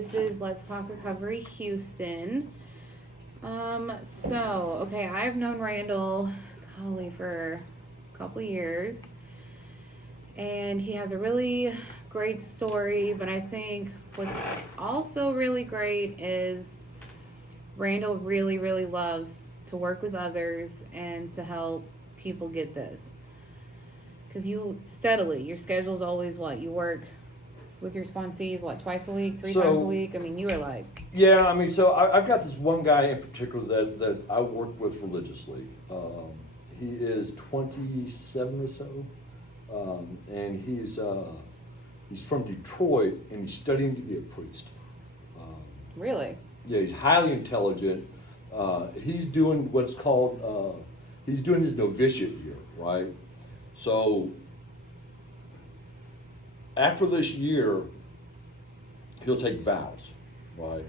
This is Let's Talk Recovery Houston. Okay, I've known Randall, golly, for a couple years, and he has a really great story, but I think what's also really great is Randall really, really loves to work with others and to help people get this. Because you steadily, your schedule's always what? You work with your sponsees, what, twice a week, three times a week? I mean, you are like... Yeah, I mean, so I've got this one guy in particular that I work with religiously. He is 27 or so, and he's from Detroit, and he's studying to be a priest. Really? Yeah, he's highly intelligent. He's doing what's called, he's doing his novitiate year, right? So after this year, he'll take vows, right?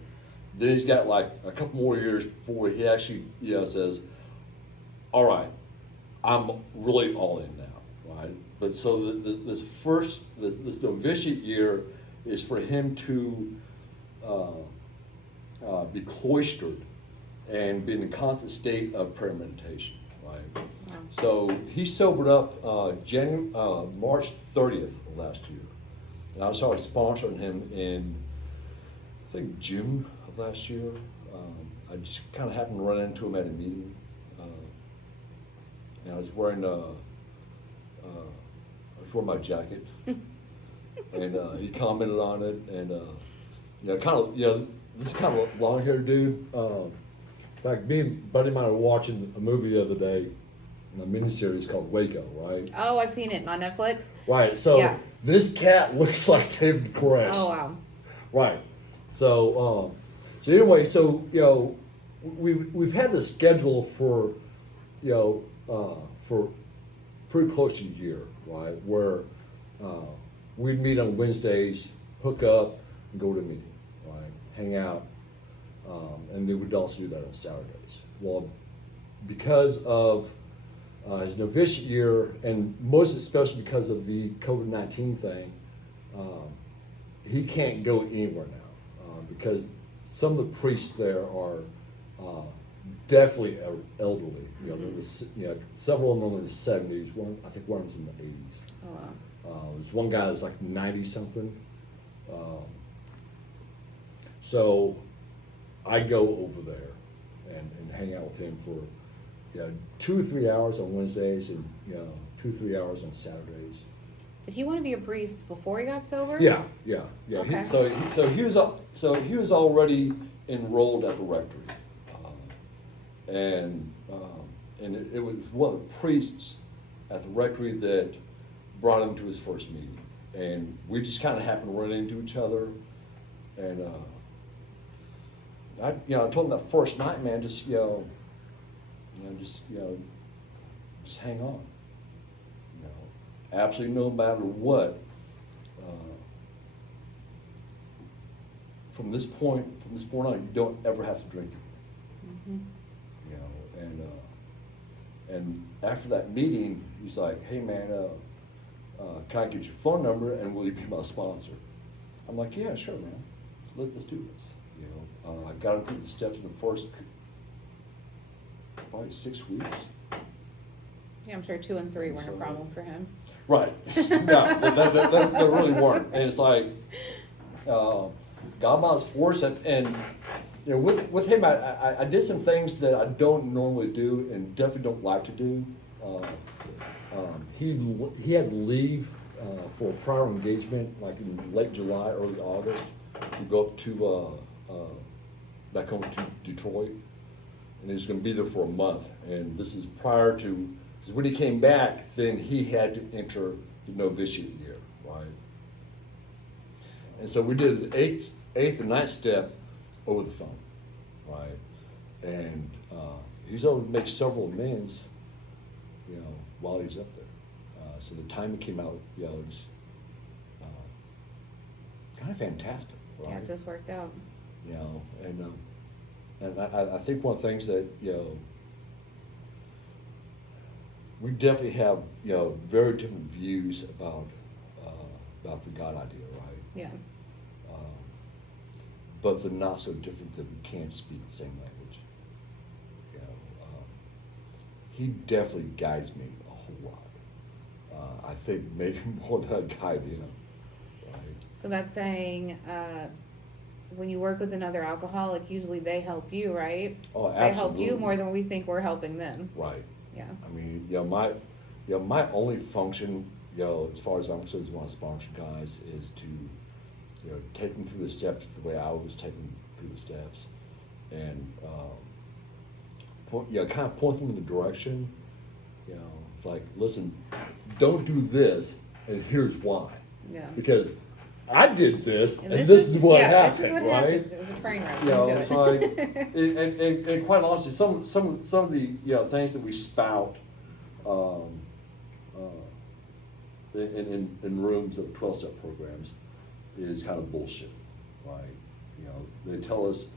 Then he's got like a couple more years before he actually, says, all right, I'm really all in now, right? But so this novitiate year is for him to be cloistered and be in a constant state of prayer meditation, right? Wow. So he sobered up March 30th of last year. And I started sponsoring him in, I think, June of last year. I just kind of happened to run into him at a meeting. And I was wearing my jacket. And he commented on it. And, this kind of long-haired dude. In fact, me and a buddy of mine were watching a movie the other day, a miniseries called Waco, right? Oh, I've seen it on Netflix. Right, so this cat looks like David Koresh. Oh, wow. Right. So anyway, we've had the schedule for, for pretty close to a year, right? Where we'd meet on Wednesdays, hook up, and go to a meeting, right? Hang out, and they would also do that on Saturdays. Well, because of his novitiate year, and most especially because of the COVID-19 thing, he can't go anywhere now because some of the priests there are definitely elderly. Several of them are in the 70s. I think one was in the 80s. Oh, wow. There's one guy that's like 90 something. So I go over there and hang out with him for 2 or 3 hours on Wednesdays and 2 or 3 hours on Saturdays. Did he want to be a priest before he got sober? Yeah. Okay. He was already enrolled at the rectory, and it was one of the priests at the rectory that brought him to his first meeting, and we just kind of happened to run into each other, and I told him that first night, man, just hang on. Absolutely no matter what. From this point on, you don't ever have to drink it. Mm-hmm. And after that meeting, he's like, "Hey, man, can I get your phone number and will you be my sponsor?" I'm like, "Yeah, sure, man. Let's do this." I got him through the steps in the first probably 6 weeks. Yeah, I'm sure 2 and 3 weren't a problem for him. Right. No, they really weren't. And it's like, God allows force, and with him, I did some things that I don't normally do, and definitely don't like to do. He had to leave for a prior engagement, like in late July, early August, to go up to back home to Detroit, and he was going to be there for a month. And this is prior to. Because when he came back, then he had to enter the novitiate year, right? And so we did his eighth and ninth step over the phone, right? And he's able to make several amends, while he's up there. So the timing came out, was kind of fantastic, right? Yeah, it just worked out. And I think one of the things that we definitely have, very different views about the God idea, right? Yeah. but they're not so different that we can't speak the same language. You know, he definitely guides me a whole lot. I think maybe more than I guide him. Right? So that's saying, when you work with another alcoholic, usually they help you, right? Oh, They help you absolutely. more than we think we're helping them. Right. Yeah. I mean, my only function, as far as I'm concerned, as one of the sponsor guys, is to, take them through the steps the way I was taken through the steps, and kind of point them in the direction. It's like, listen, don't do this, and here's why. Yeah. Because I did this, and this is what happened, this is what right? happened. It was a train wreck. It's like, and quite honestly, some of the things that we spout in rooms of 12-step programs is kind of bullshit, right? They tell us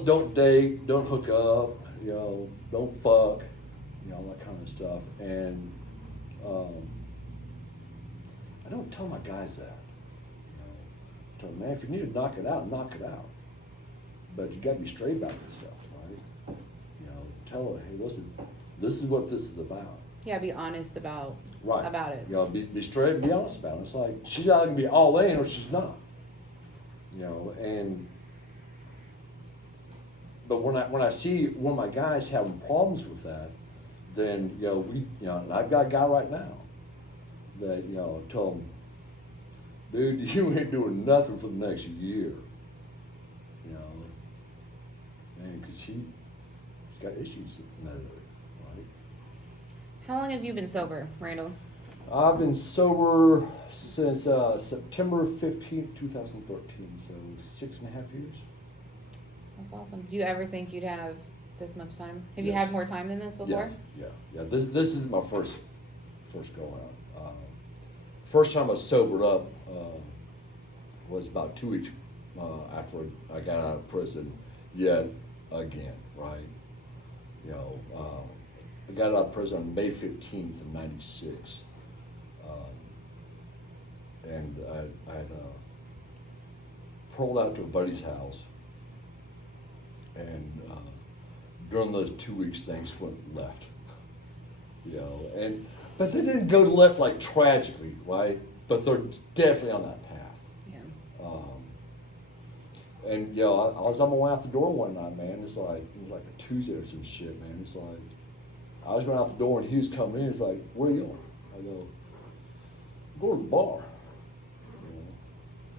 don't date, don't hook up, don't fuck, all that kind of stuff, and I don't tell my guys that. I tell them, man, if you need to knock it out, knock it out. But you got to be straight about this stuff, right? Tell her, hey, listen, this is what this is about. Yeah, be honest about it. Be straight and be honest about it. It's like she's either gonna be all in or she's not. But when I see one of my guys having problems with that, then and I've got a guy right now that tell him, dude, you ain't doing nothing for the next year. And because he's got issues in that area, right? How long have you been sober, Randall? I've been sober since September 15th, 2013, so 6.5 years. That's awesome. Do you ever think you'd have this much time? Have you Yes. had more time than this before? Yeah. This is my first go around. First time I sobered up was about 2 weeks after I got out of prison. Yet again, right? I got out of prison on May 15th of '96, and I had paroled out to a buddy's house, and during those 2 weeks, things went left. But they didn't go left like tragically, right? But they're definitely on that path. Yeah. And I was on my way out the door one night, man. It was like a Tuesday or some shit, man. It's like I was going out the door and he was coming in. It's like, where are you going? I go to the bar.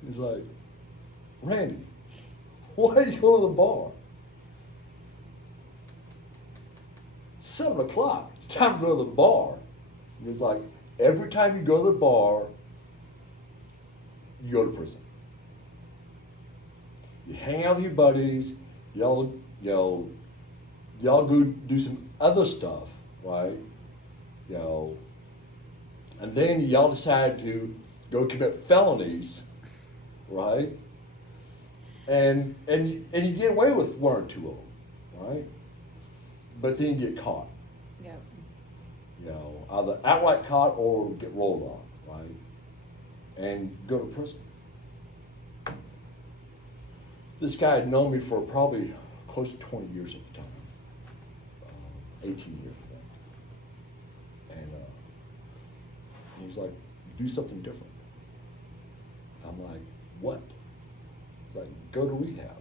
He's like, Randy, why are you going to the bar? 7 o'clock. It's time to go to the bar. And he's like, every time you go to the bar, you go to prison. You hang out with your buddies, y'all go do some other stuff, right? And then y'all decide to go commit felonies, right? And you get away with 1 or 2 of them, right? But then you get caught. Yep. Either outright caught or get rolled on, right? And go to prison. This guy had known me for probably close to 20 years at the time, 18 years, I think. And he's like, do something different. I'm like, what? He's like, go to rehab.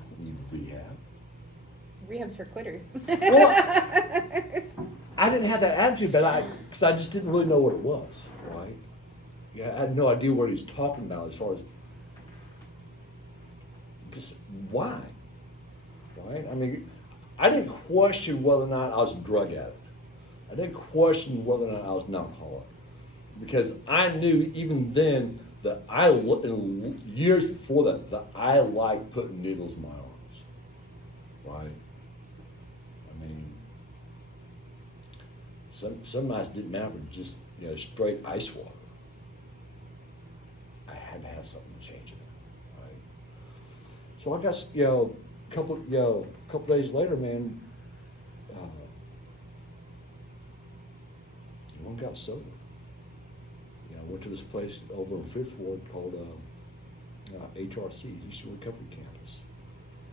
I need rehab. Rehab's for quitters. Well, I didn't have that attitude, but because I just didn't really know what it was, right? Yeah, I had no idea what he was talking about as far as just why, right? I mean, I didn't question whether or not I was a drug addict. I didn't question whether or not I was an alcoholic, because I knew even then that in years before that I liked putting needles in my arms, right? I mean, some nights didn't matter, just straight ice water. I had to have something to change it, right? So I guess couple days later, man, one got sober. Went to this place over in Fifth Ward called HRC, Houston Recovery Campus.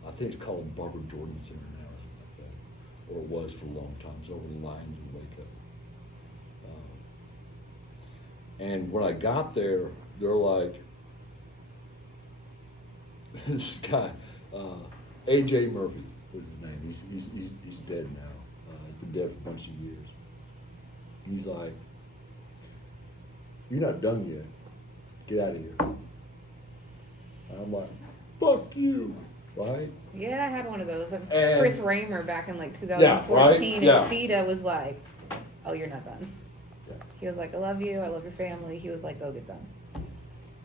I think it's called Barbara Jordan Center now or something like that. Or it was for a long time. It's over in Lyons and Waco. And when I got there, they're like, this guy, A.J. Murphy was his name. He's dead now. He's been dead for a bunch of years. He's like, "You're not done yet. Get out of here." And I'm like, "Fuck you," right? Yeah, I had one of those. And- Chris Raymer back in like Yeah, 2014, right? Yeah. and Sita was like, "Oh, you're not done." Yeah. He was like, "I love you. I love your family." He was like, "Go get done."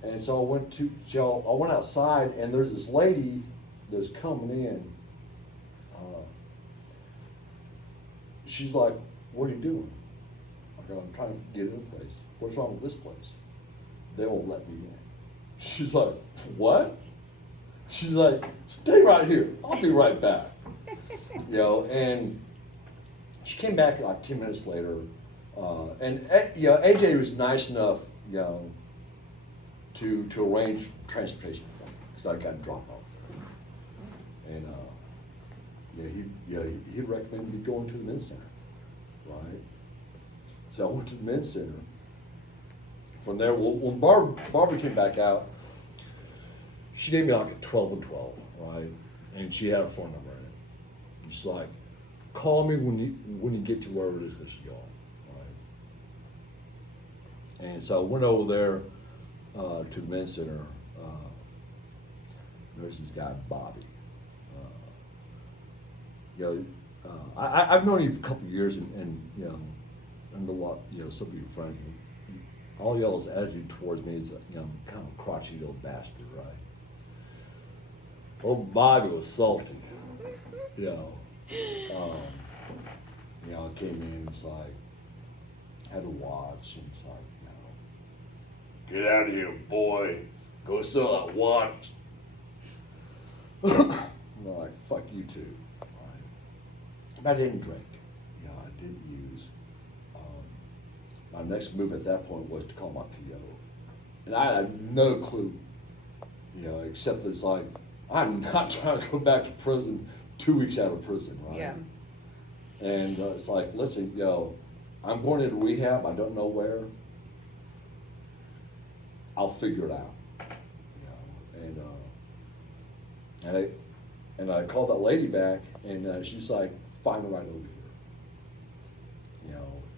And so I went outside, and there's this lady that's coming in. She's like, "What are you doing?" I go, "I'm trying to get in a place." "What's wrong with this place?" "They won't let me in." She's like, "What?" She's like, "Stay right here. I'll be right back." And she came back like 10 minutes later, and AJ was nice enough, to arrange transportation for me, because I got dropped off. And he'd recommend me going to the men's center, right? So I went to the men's center. From there, when Barbara came back out, she gave me like a 12 and 12, right? And she had a phone number in it. She's like, "Call me when you get to wherever it is that you are," right? And so I went over there to the men's center. There's this guy Bobby. I've known you for a couple of years, and a lot, some of your friends. All y'all's attitude towards me is, kind of a crotchety little bastard, right? Old Bobby was salty, I came in, it's like, had to watch, and it's like, "Get out of here, boy. Go sell that watch." I'm like, "Fuck you too." Right? But I didn't drink. I didn't use. My next move at that point was to call my PO. And I had no clue, except that it's like, I'm not trying to go back to prison 2 weeks out of prison, right? Yeah. And it's like, "Listen, I'm going into rehab. I don't know where. I'll figure it out." And I called that lady back, and she's like, "Find her right over here."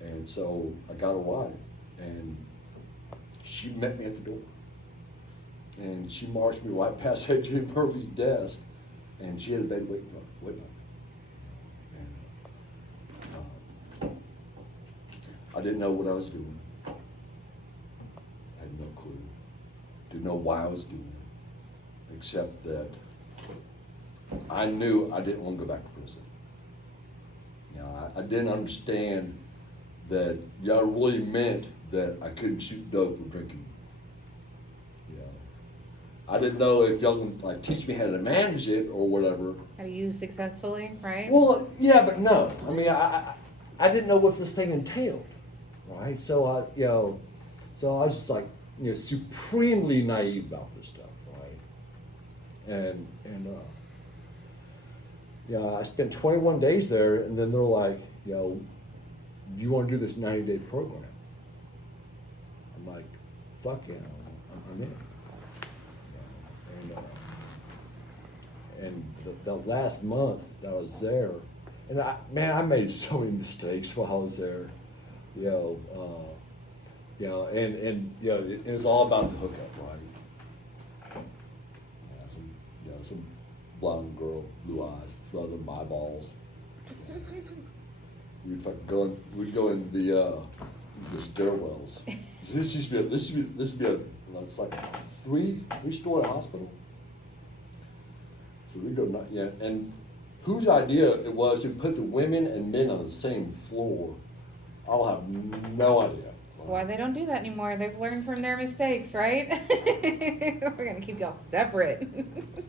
And so I got a ride, and she met me at the door, and she marched me right past A.J. Murphy's desk, and she had a bed waiting on me. And I didn't know what I was doing. I had no clue. Didn't know why I was doing it, except that I knew I didn't want to go back to prison. I didn't understand that y'all really meant that I couldn't shoot dope or drinking. I didn't know if y'all can teach me how to manage it or whatever. How to use successfully, right? Well, yeah, but no. I mean, I didn't know what this thing entailed, right? So I was just like, supremely naive about this stuff, right? And I spent 21 days there, and then they're like, "Do you want to do this 90-day program?" I'm like, "Fuck yeah, I'm in." And the last month that I was there, and I made so many mistakes while I was there, and it's all about the hookup, right? Some blonde girl, blue eyes, flooding my balls. We'd go into the stairwells. This used to be it's like a three-story hospital. So we go, and whose idea it was to put the women and men on the same floor, I'll have no idea. That's why they don't do that anymore. They've learned from their mistakes, right? We're gonna keep y'all separate.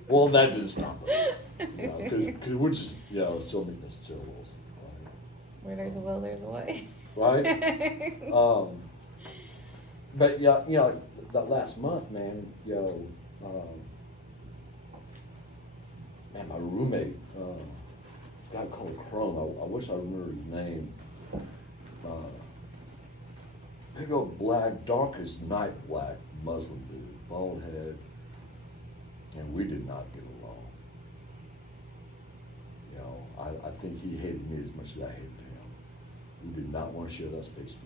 Well, that didn't stop us, because we're just, still making the stairwells, right? Where there's a will, there's a way. Right? But that last month, man, Man, my roommate, this guy called Chrome, I wish I remember his name. Big old black, dark as night black Muslim dude, bald head, and we did not get along. You know, I think he hated me as much as I hated him. We did not want to share that space together.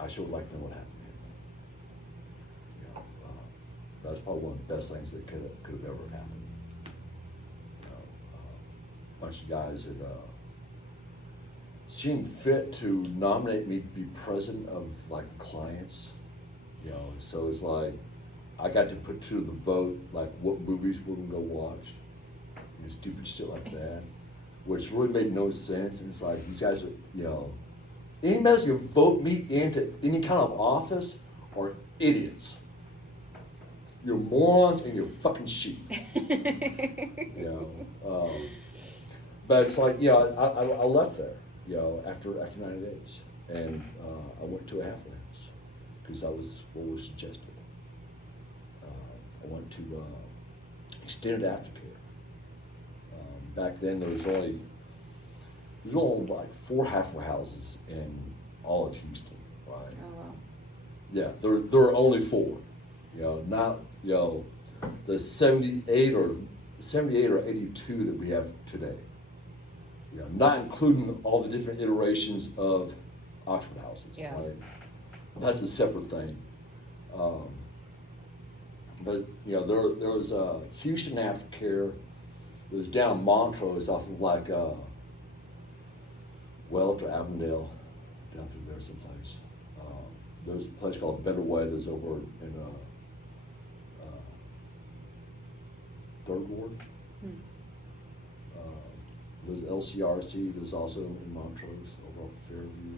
I sure would like to know what happened to him. You know, that's probably one of the best things that could have ever happened. You know, a bunch of guys that seemed fit to nominate me to be president of like the clients. You know, so it's like I got to put to the vote like what movies we're gonna go watch, you know, stupid shit like that, which really made no sense. And it's like these guys are, you know, anybody who vote me into any kind of office are idiots. You're morons and you're fucking sheep. You know, but it's like, you know, I left there, you know, after 90 days, and I went to a halfway house because that was what was suggested. I went to extended aftercare. Back then there was only like 4 halfway houses in all of Houston, right? Oh, wow. Yeah, there are only 4. You know, not, you know, the 78 or 82 that we have today. You know, not including all the different iterations of Oxford houses, Yeah. right? That's a separate thing. But you know, there was Houston Aftercare. It was down Montrose off of like Welch or Avondale, down through there someplace. There's a place called Better Way that's over in Third Ward. There's LCRC. There's also in Montrose over off Fairview,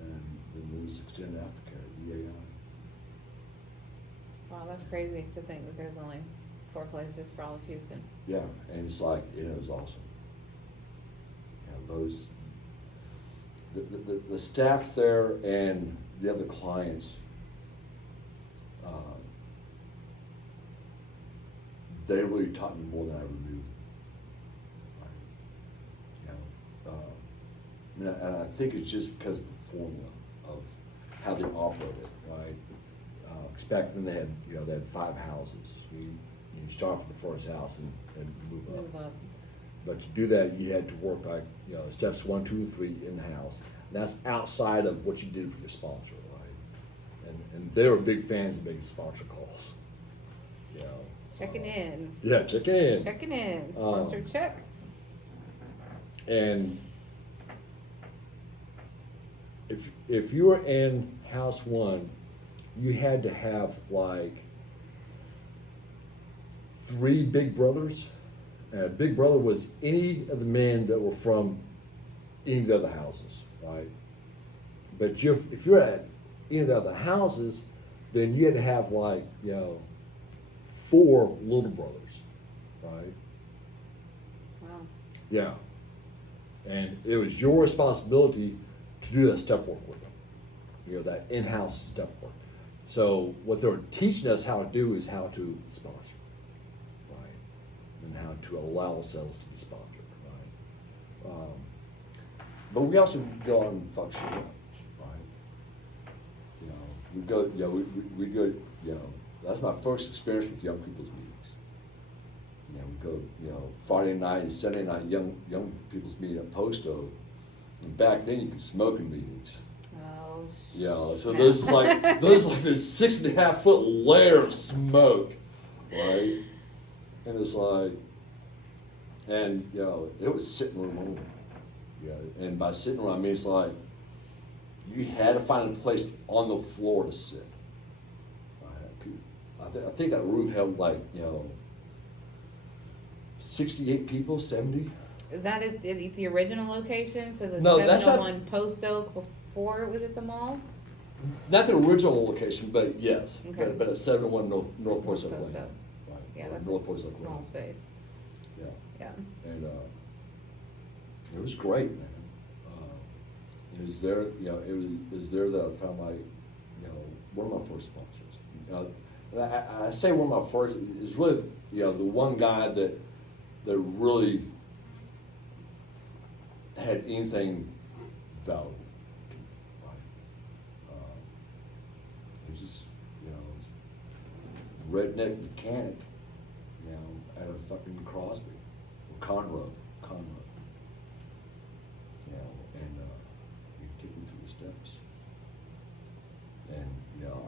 and then there's Extended Aftercare, EAI. Wow, that's crazy to think that there's only 4 places for all of Houston. Yeah, and it's like, it was awesome. You know, those, the staff there and the other clients, they really taught me more than I ever knew. Right? You know, and I think it's just because of the formula of how they operated, right? Because back then they had 5 houses. You start from the first house and move up. Move up. But to do that, you had to work like, you know, steps 1, 2, and 3 in the house. And that's outside of what you did for your sponsor, right? And they were big fans of making sponsor calls. You know. Checking in. Yeah, checking in. Checking in. Sponsor check. And if you were in house 1, you had to have like 3 big brothers. And a big brother was any of the men that were from any of the other houses, right? But if you're at any of the other houses, then you had to have like, you know, 4 little brothers, right? Wow. Yeah. And it was your responsibility to do that step work with them, you know, that in-house step work. So what they're teaching us how to do is how to sponsor, right? And how to allow ourselves to be sponsored, right? But we also go out and fuck shit up, right? You know, we go, you know, we go, you know, that's my first experience with young people's meetings. You know, we go, you know, Friday night and Saturday night, young people's meeting at Posto. And back then you could smoke in meetings. Oh. You know, so there's like this 6.5 foot layer of smoke, right? And it's like, and you know, it was sitting room only. Yeah, and by sitting room I mean it's like you had to find a place on the floor to sit. I think that room held like, you know, 68 people, 70. Is that at the original location? So the No, that's not- 701 Post Oak before it was at the mall? Not the original location, but yes. Okay. But at 701 North Post Oak Post Lane. Oak. Right. Yeah, Or that's North a Post Oak small Lane. space. Yeah. Yeah. And it was great, man. It was there, you know, it was there that I found you know, one of my first sponsors. You know, and I say one of my first is really, you know, the one guy that really had anything valuable. He was just, you know, redneck mechanic, you know, out of fucking Crosby, or Conroe. You know, and he took me through the steps. And, you know,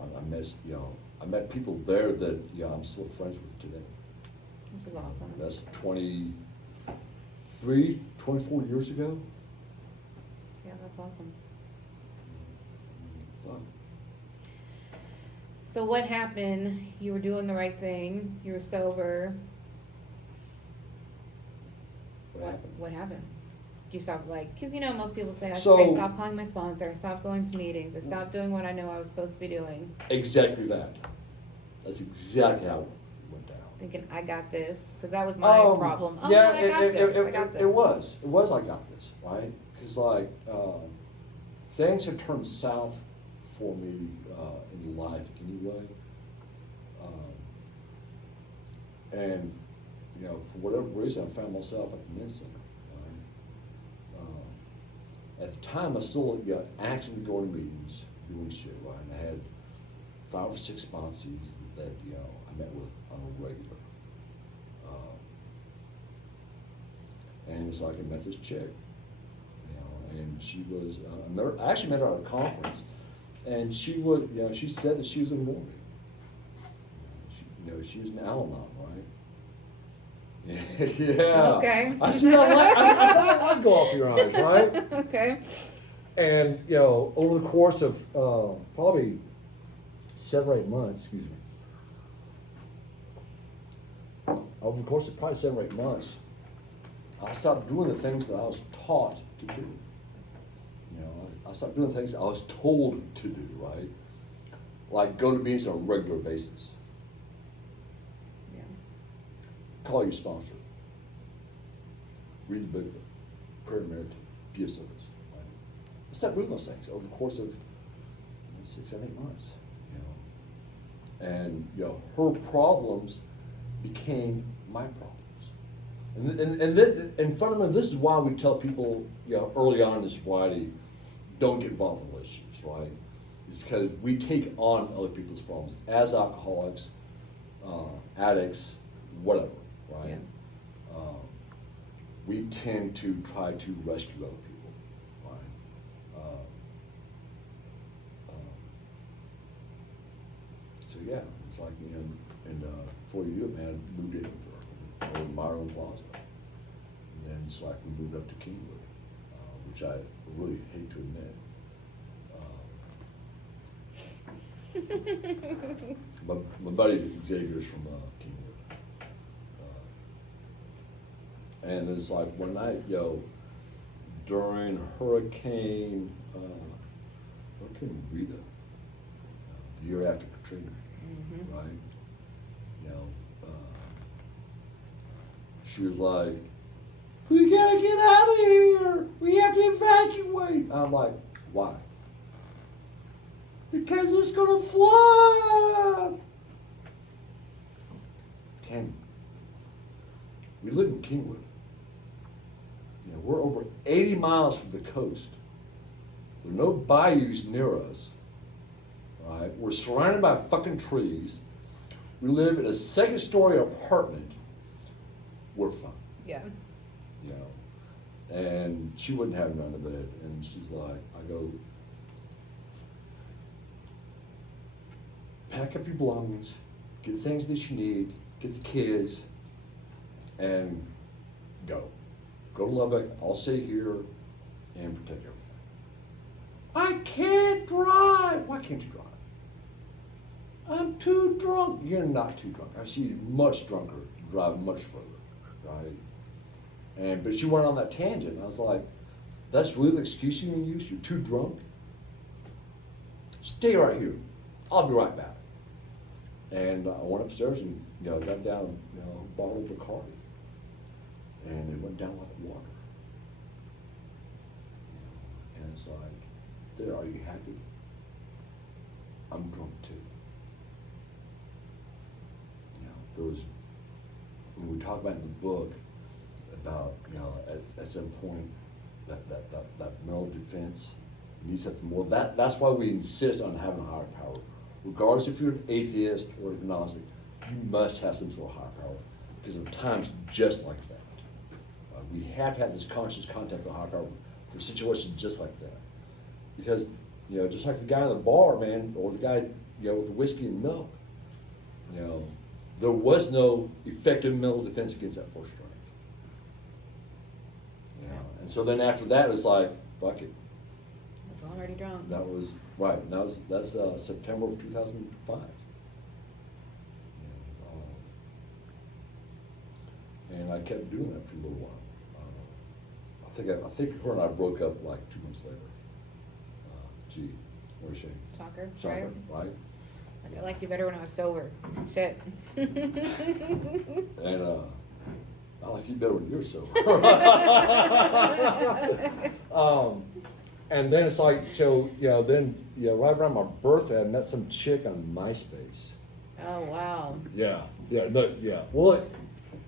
I met people there that, you know, I'm still friends with today. Which is awesome. That's 24 years ago. Yeah, that's awesome. Fun. So what happened? You were doing the right thing. You were sober. What happened? You stopped, like, because, you know, most people say, I stopped calling my sponsor, I stopped going to meetings, I stopped doing what I know I was supposed to be doing. Exactly that. That's exactly how it went down. Thinking, I got this, because that was my problem. Oh, yeah, I got this. It was. It was, I got this, right? Because, like, things had turned south for me in life anyway. And, you know, for whatever reason, I found myself at the men's center. At the time, I still actively going to meetings, doing shit, right? And I had 5 or 6 sponsees that, you know, I met with on a regular. And it was like I met this chick, you know, and she was, I actually met her at a conference, and she would, you know, she said that she was in Norway. You know, she was an Al-Anon, right? Yeah. Okay. I see that light go off your eyes, right? Okay. And, you know, over the course of probably 7 or 8 months, excuse me, over the course of probably 7 or 8 months, I stopped doing the things that I was taught to do. You know, I stopped doing the things I was told to do, right? Like go to meetings on a regular basis. Call your sponsor. Read the book, prayer merit, be of service. Right? I stopped doing those things over the course of 6, 7, 8 months. You know, and you know her problems became my problems. And fundamentally, this is why we tell people, you know, early on in this sobriety, don't get involved in relationships, right? It's because we take on other people's problems as alcoholics, addicts, whatever. Right? Yeah. We tend to try to rescue other people, right? So yeah, it's like, you know, and before you do it, man, I moved in with her over Myron Plaza, and then it's like we moved up to Kingwood, which I really hate to admit. My buddy Xavier's from Kingwood. And it's like one night, yo, during Hurricane Rita, the year after Katrina, right? You know, she was like, "We gotta get out of here. We have to evacuate." I'm like, "Why?" "Because it's gonna flood." Tammy, we live in Kingwood. You know, we're over 80 miles from the coast. There are no bayous near us, right? We're surrounded by fucking trees. We live in a 2nd-story apartment. We're fine. Yeah. You know, and she wouldn't have none of it. And she's like, I go, pack up your belongings, get the things that you need, get the kids, and go. Go to Lubbock, I'll stay here and protect everything. I can't drive. Why can't you drive? I'm too drunk. You're not too drunk. I see you much drunker, drive much further, right? But she went on that tangent. I was like, that's really the excuse you can use? You're too drunk? Stay right here. I'll be right back. And I went upstairs and, you know, got down, you know, a bottle of Bacardi. And it went down like water. And it's like, there, are you happy? I'm drunk too. You know, those, when we talk about in the book, about, you know, at some point, that mental defense needs something more. That's why we insist on having a higher power. Regardless if you're an atheist or agnostic, you must have some sort of higher power, because of times just like that. We have to have this conscious contact with higher power for situations just like that. Because, you know, just like the guy in the bar, man, or the guy, you know, with the whiskey and milk, you know, there was no effective mental defense against that first drink. You know, and so then after that, it's like, fuck it. It's already drunk. That was, right, and that's September of 2005. And I kept doing that for a little while. I think her and I broke up like 2 months later. Gee, what is she? Talker, Soccer, right? Like, I liked you better when I was sober. Shit. And I like you better when you're sober. And then it's like, so, you know, then, you know, right around my birthday, I met some chick on MySpace. Oh, wow. Yeah, no, yeah. Well,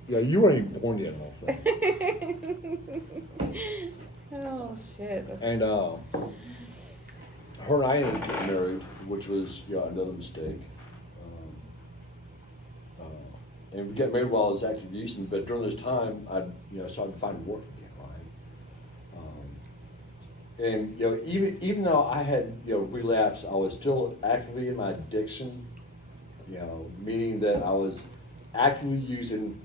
yeah, you weren't even born yet, I don't think. Oh, shit. That's And her and I ended up getting married, which was, you know, another mistake. And we got married while I was active youth, but during this time, I, you know, started to find work again, right? And, you know, even though I had, you know, relapsed, I was still actively in my addiction, you know, meaning that I was actively using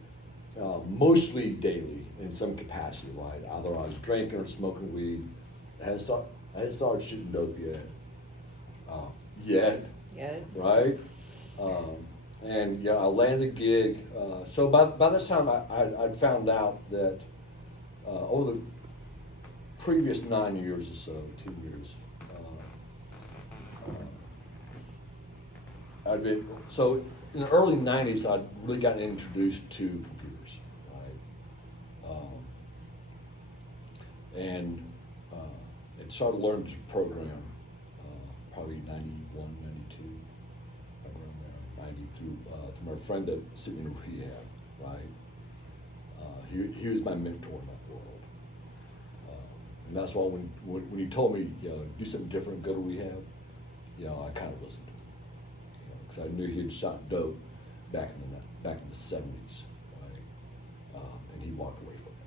mostly daily in some capacity, right? Either I was drinking or smoking weed. I hadn't started shooting dope yet. Yeah. Right? And yeah, I landed a gig. So by this time, I'd found out that over the previous 9 years or so, 2 years, I'd been, so in the early 90s, I'd really gotten introduced to computers, right? And started learning to program probably 91, 92, around there, 90, through my friend that sent me to rehab, right? He was my mentor in that world. And that's why when he told me, you know, do something different, go to rehab, you know, I kind of listened to him. Because I knew he had shot dope back in the 70s, right? And he walked away from it,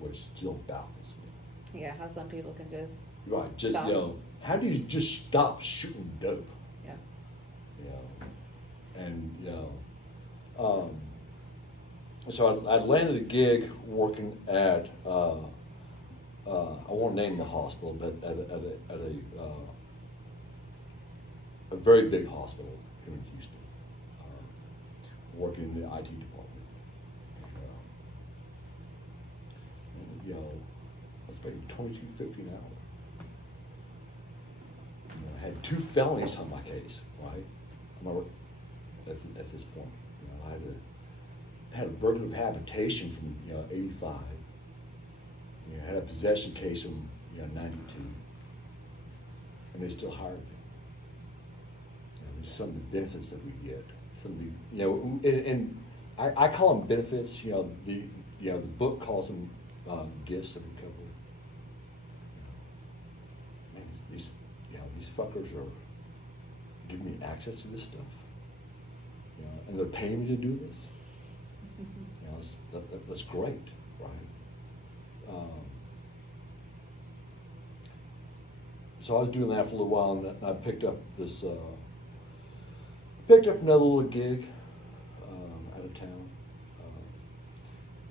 which still baffles me. Yeah, how some people can just Right, just, stop. you know, how do you just stop shooting dope? Yeah. You know, and, you know, so I landed a gig working at, I won't name the hospital, but at a very big hospital here in Houston, working in the IT department. And, you know, I was paying $22.50 an hour. You know, I had 2 felonies on my case, right? At this point, you know, I had a burglary of habitation from, you know, 85. You know, I had a possession case from, you know, 92, and they still hired me. You know, some of the benefits that we get, some of the, you know, and I call them benefits. You know, the book calls them gifts of recovery. Man, these fuckers are giving me access to this stuff. You know, and they're paying me to do this. You know, that's great, right? So I was doing that for a little while, and I picked up another little gig out of town,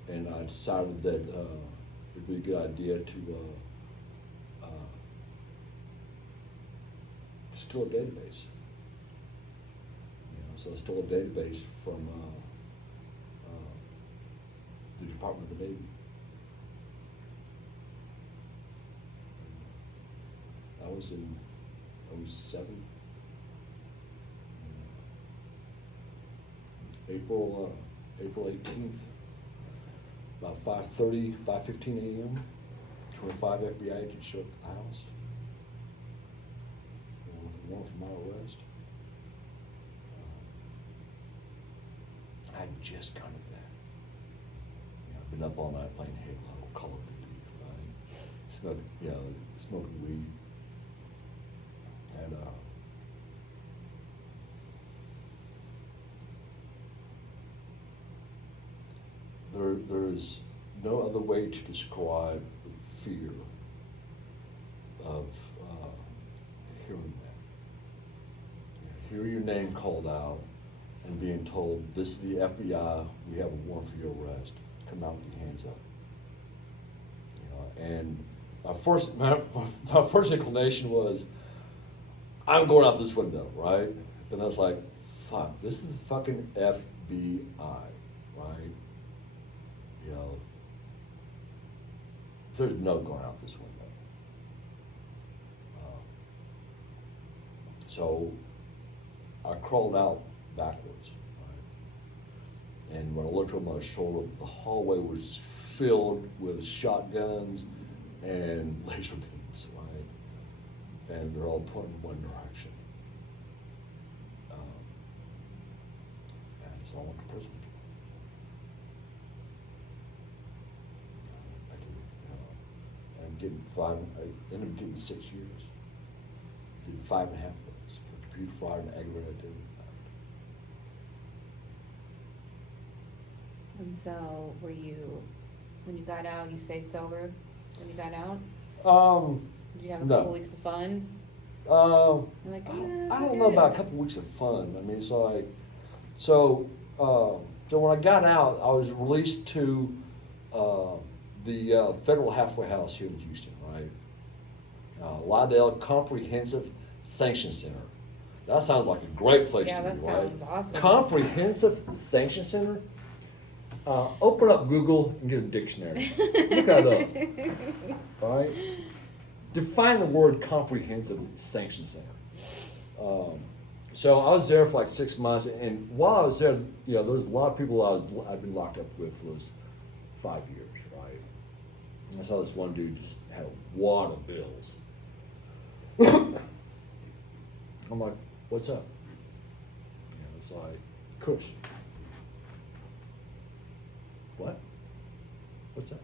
and I decided that it'd be a good idea to steal a database. You know, so I stole a database from the Department of the Navy. I was in 07. April 18th, about 5:15 a.m., 25 FBI agents showed up at the house, you know, with a warrant for my arrest. I had just gotten that. I've been up all night playing Halo, Call of Duty, right? Smoking weed. And there's no other way to describe the fear of hearing that. Hear your name called out and being told, this is the FBI, we have a warrant for your arrest. Come out with your hands up. And my first inclination was, I'm going out this window, right? And I was like, fuck, this is the fucking FBI, right? There's no going out this window. So I crawled out backwards, right? And when I looked over my shoulder, the hallway was filled with shotguns and laser beams, right? And they're all pointing in one direction. And so I went to prison. I ended up getting 6 years. Did 5.5 years for computer fraud and aggravated identity theft. And so, were you, when you got out, you stayed sober when you got out? Did you have a No. couple weeks of fun? Like, I don't know about a couple weeks of fun. I mean, it's like, so when I got out, I was released to the federal halfway house here in Houston, right? Lydell Comprehensive Sanction Center. That sounds like a great place Yeah, to that be, right? sounds awesome. Comprehensive Sanction Center? Open up Google and get a dictionary. Look that up. All right? Define the word comprehensive sanction center. So I was there for like 6 months, and while I was there, there was a lot of people I'd been locked up with for those 5 years, right? And I saw this one dude just had a wad of bills. I'm like, what's up? It's like, Kush. What? What's up?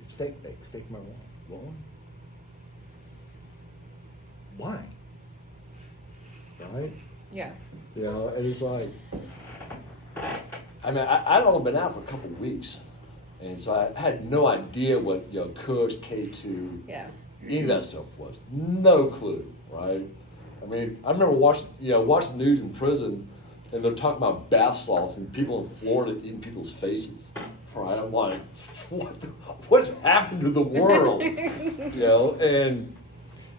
It's fake marijuana. Rolling? Why? Right? Yeah. And it's like, I mean, I'd only been out for a couple of weeks. And so I had no idea what, Kush, K2, Yeah. any of that stuff was. No clue, right? I mean, I remember watching the news in prison, and they're talking about bath salts and people in Florida eating people's faces. Right? I'm like, what's happened to the world? And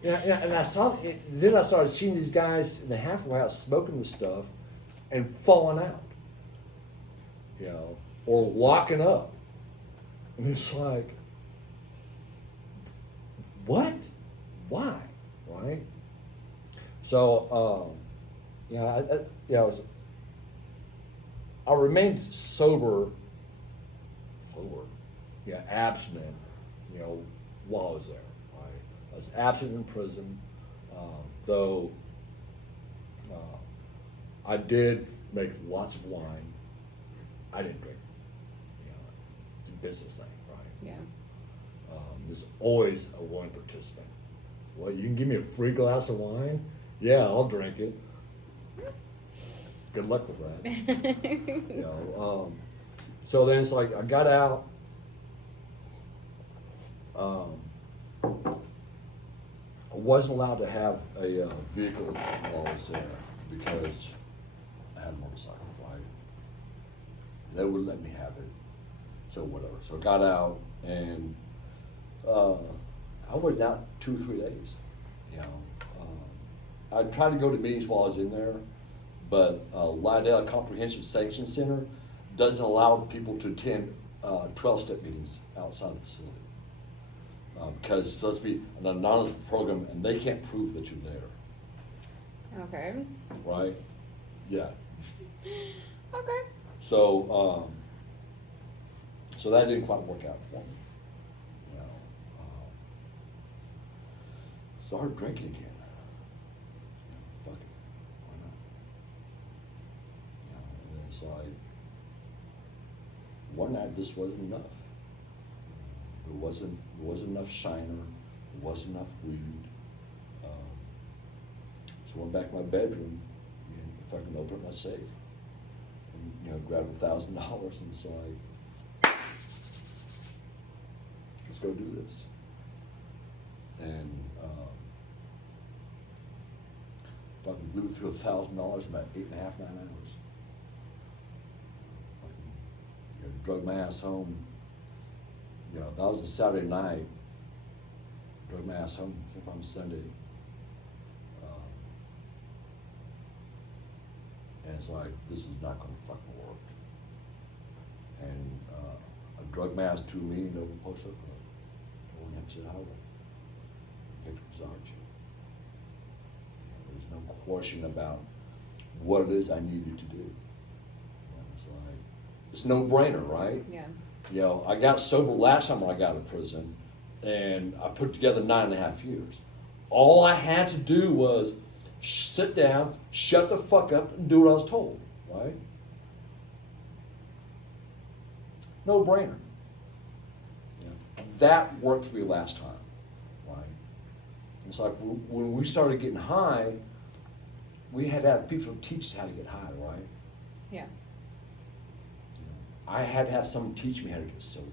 I saw it, then I started seeing these guys in the halfway house smoking the stuff and falling out, or locking up. And it's like, what? Why? Right? So, I remained sober, abstinent, while I was there. I was absent in prison, though I did make lots of wine. I didn't drink. It's a business thing, right? Yeah. There's always a willing participant. Well, you can give me a free glass of wine? Yeah, I'll drink it. Good luck with that. So then it's like I got out. I wasn't allowed to have a vehicle while I was there because I had a motorcycle, right? They wouldn't let me have it, so whatever. So I got out, and I was out 2 or 3 days. I tried to go to meetings while I was in there, but Lydell Comprehensive Sanction Center doesn't allow people to attend 12-step meetings outside the facility. Because it's supposed to be an anonymous program, and they can't prove that you're there. Okay. Right? Yeah. Okay. So, so that didn't quite work out for me. Started drinking again. it's like, one night this wasn't enough. There wasn't enough shiner, there wasn't enough weed. So I went back to my bedroom, and if I can open up my safe, and, grab $1,000, and it's like, let's go do this. And fucking blew through $1,000 in about 8.5, 9 hours. Fucking, drug my ass home. That was a Saturday night. Drug my ass home on Sunday. And it's like, this is not gonna fucking work. And I drug my ass to a meeting over Post Oak Road, on Hempstead Highway. Victor Zarchi. There's no question about what it is I needed to do. It's like, it's no brainer, right? Yeah. I got sober last time I got out of prison, and I put together 9.5 years. All I had to do was sit down, shut the fuck up, and do what I was told, right? No brainer. That worked for me last time, right? It's like when we started getting high, we had to have people teach us how to get high, right? Yeah. I had to have someone teach me how to get sober.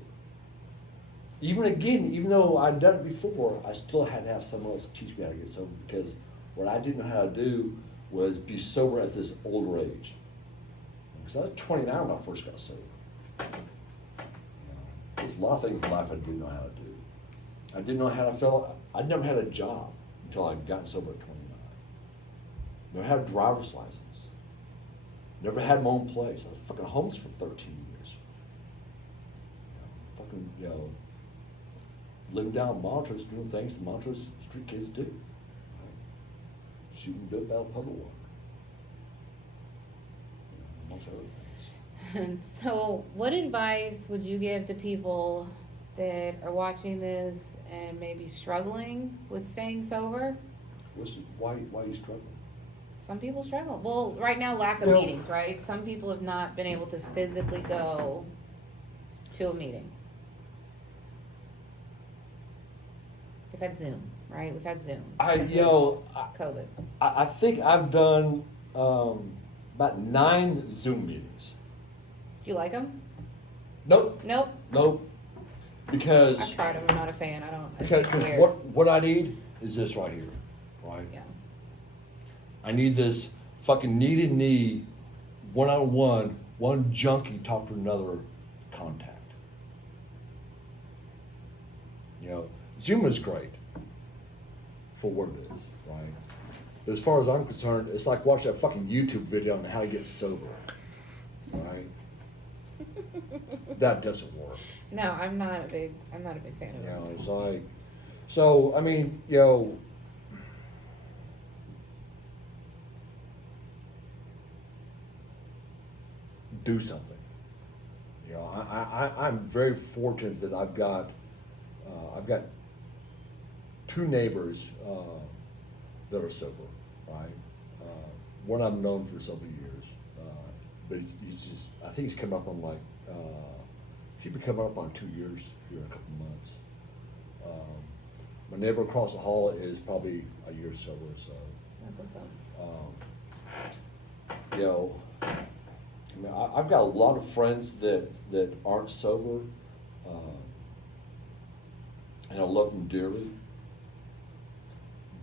Even though I'd done it before, I still had to have someone else teach me how to get sober, because what I didn't know how to do was be sober at this older age. Because I was 29 when I first got sober. There's a lot of things in life I didn't know how to do. I didn't know how to feel. I never had a job until I got sober at 29. Never had a driver's license. Never had my own place. I was fucking homeless for 13 years. Living down in Montrose, doing things the Montrose street kids do. Right? Shooting dope out of puddle water. Amongst other things. So, what advice would you give to people that are watching this and maybe struggling with staying sober? Why are you struggling? Some people struggle. Well, right now, lack of meetings, right? Some people have not been able to physically go to a meeting. We've had Zoom, right? We've had Zoom. COVID. I think I've done about 9 Zoom meetings. Do you like them? Nope. Nope. Because I've tried them. I'm not a fan. I don't. because It's weird. what I need is this right here, right? Yeah. I need this fucking knee-to-knee, one-on-one, one junkie talk to another contact. Zoom is great for what it is, right? But as far as I'm concerned, it's like watching a fucking YouTube video on how to get sober, right? That doesn't work. No, I'm not a big fan of that. It's like, so I mean, do something. I'm very fortunate that I've got 2 neighbors that are sober, right? One I've known for several years, but he's just, I think he's come up on he's been coming up on 2 years here in a couple of months. My neighbor across the hall is probably a year sober, so. That's what's up. I've got a lot of friends that aren't sober, and I love them dearly.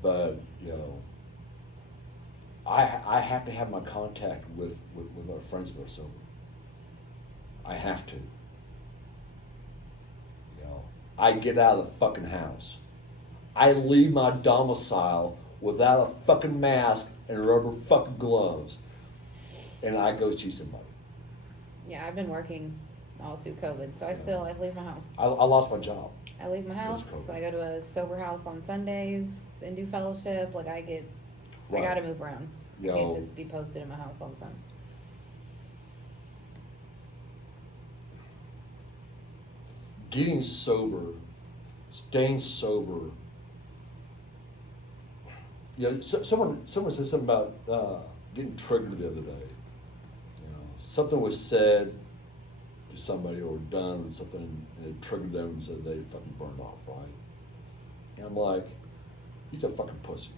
But I have to have my contact with my friends that are sober. I have to. I get out of the fucking house. I leave my domicile without a fucking mask and rubber fucking gloves, and I go see somebody. Yeah, I've been working all through COVID, so I leave my house. I lost my job. I leave my house. I go to a sober house on Sundays and do fellowship. Like I gotta move around. I can't just be posted in my house all the time. Getting sober, staying sober. Someone said something about getting triggered the other day. something was said to somebody or done something and it triggered them and said they fucking burned off, right? And I'm like, he's a fucking pussy.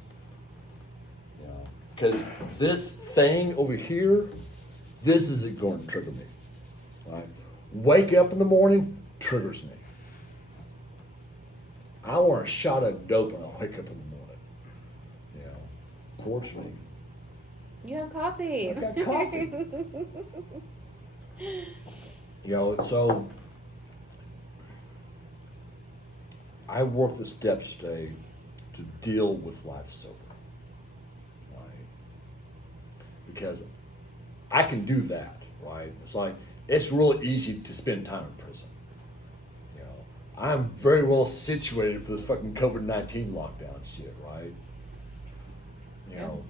You know, because this thing over here, this isn't going to trigger me, right? Wake up in the morning, triggers me. I want a shot of dope when I wake up in the morning. You know, fortunately, You have coffee. I've got coffee. You know, so I work the steps today to deal with life sober, right? Because I can do that, right? It's like, it's really easy to spend time in prison. You know, I'm very well situated for this fucking COVID-19 lockdown shit, right? You Yeah. know,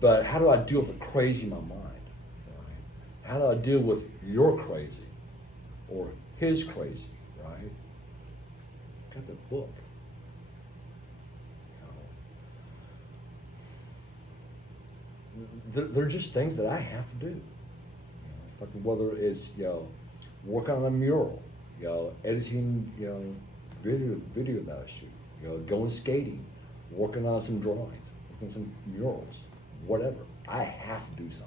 but how do I deal with the crazy in my mind? Right? How do I deal with your crazy or his crazy? Right? Got the book. You know, they're just things that I have to do. You know, fucking whether it's work on a mural, editing video that I shoot, going skating, working on some drawings, working on some murals. Whatever. I have to do something.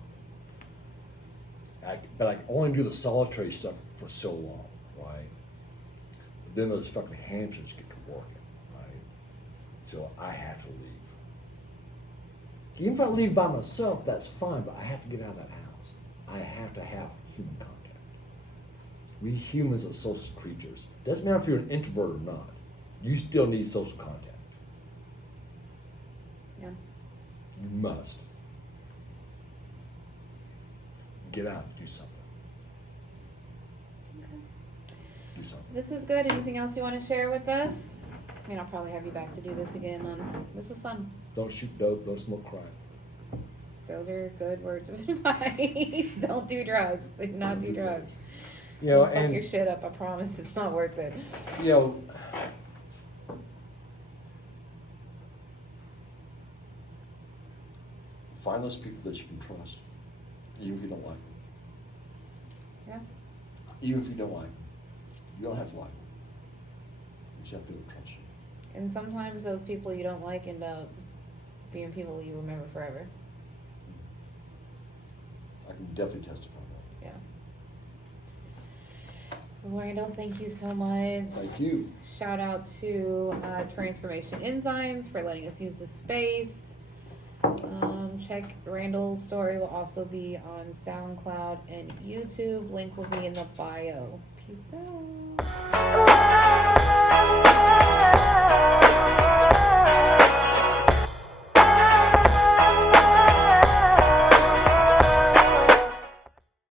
But I can only do the solitary stuff for so long, right? But then those fucking hamsters get to working, right? So I have to leave. Even if I leave by myself, that's fine, but I have to get out of that house. I have to have human contact. We humans are social creatures. Doesn't matter if you're an introvert or not. You still need social contact. Yeah. You must. Get out and do something. Okay. Do something. This is good. Anything else you want to share with us? I mean, I'll probably have you back to do this again. This was fun. Don't shoot dope, don't smoke crack. Those are good words of advice. Don't do drugs. Do not do drugs. You know, You'll fuck and your shit up. I promise it's not worth it. you know, find those people that you can trust, even if you don't like them. Yeah. Even if you don't like them, you don't have to like them. You just have people to trust you. And sometimes those people you don't like end up being people you remember forever. I can definitely testify that. Yeah. Well, Randall, thank you so much. Thank you. Shout out to Transformation Enzymes for letting us use the space. Check Randall's story will also be on SoundCloud and YouTube. Link will be in the bio. Peace out.